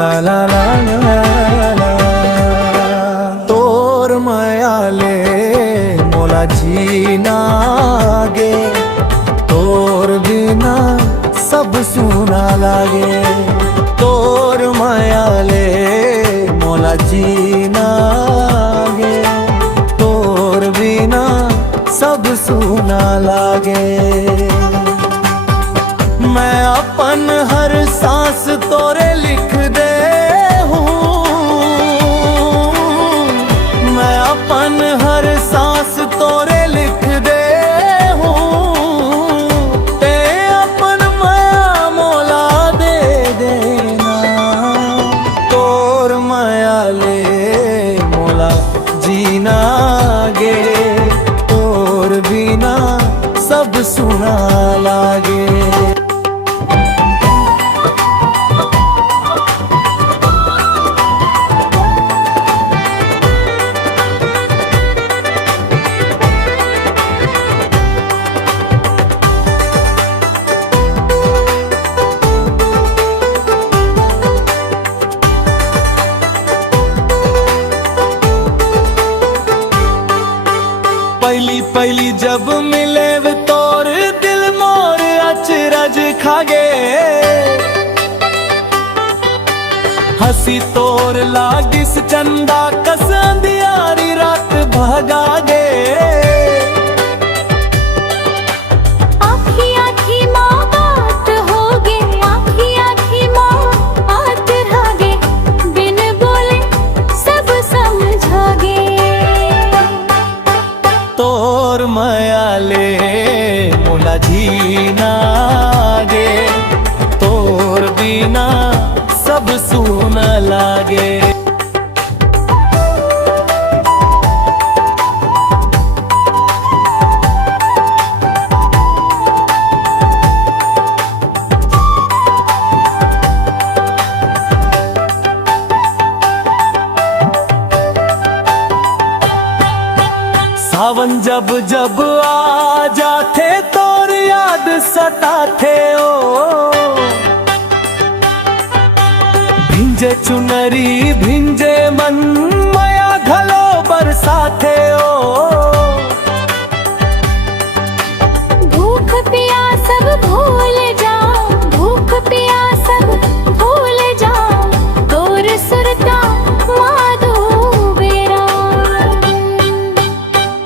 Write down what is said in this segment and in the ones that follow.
ला ला ला ला ला तोर मायाले मोला जीना गे, तोर बिना सब सुना लागे। तोर मायाले मोला जीना गे, तोर बिना सब सुना लागे। मैं अपन हर सांस तोरे लिख दे हूँ, मैं अपन हर सांस तोरे लिख दे हूँ। ते अपन माया मोला दे देना, तोर माया ले मोला जीना गे, तोर बिना सब सुना लागे। पहली पहली जब मिले वे तोर दिल मोर अचरज खागे। हंसी तोर लागिस चंदा कस अंधियारी रात भगागे। आखी आखी माँ बात होगे, आखी आखी माँ बात रहागे, बिन बोले सब समझागे। तोर माया ले मोला जीना गे, तोर बिना सब सुना लागे। सावन जब जब आ जाते तोर याद सताते ओ। भिंजे चुनरी भिंजे मन माया घलो बरसाते ओ। भूख प्यास सब भूल जाओ, भूख प्यास सब भूल जाओ, तोर सुरता माधो बेरा।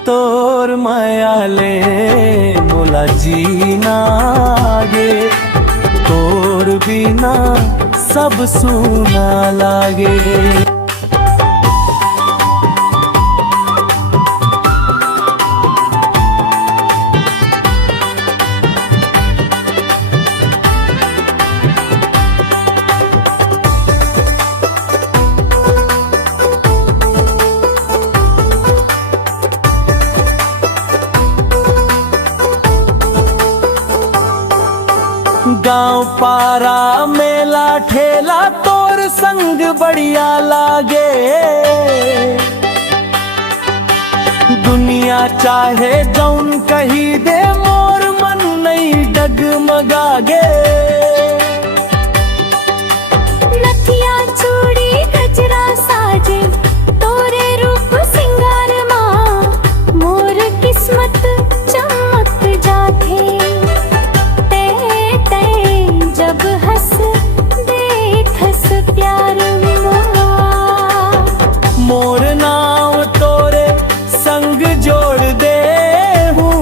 तोर माया ले मोला जीना गे, तोर बिना सब सुना लागे। गाँव पारा मेला ठेला तोर संग बढ़िया लागे। दुनिया चाहे जौन कही दे मोर मन नहीं डगमगागे। नथिया चूड़ी गजरा साजे, तोरे रूप सिंगार माँ मोर किस्मत चमक जागे। जब हंस देखस प्यार मोर नाव तोरे संग जोड़ दे हूँ।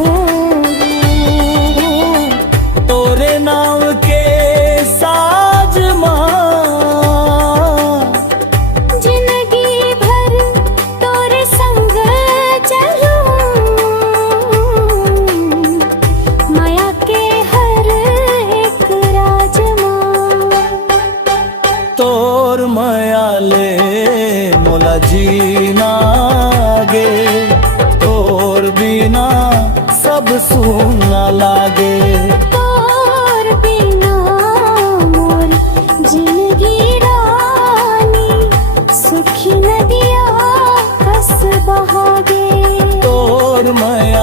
सुखी नदिया कस बहागे। तोर माया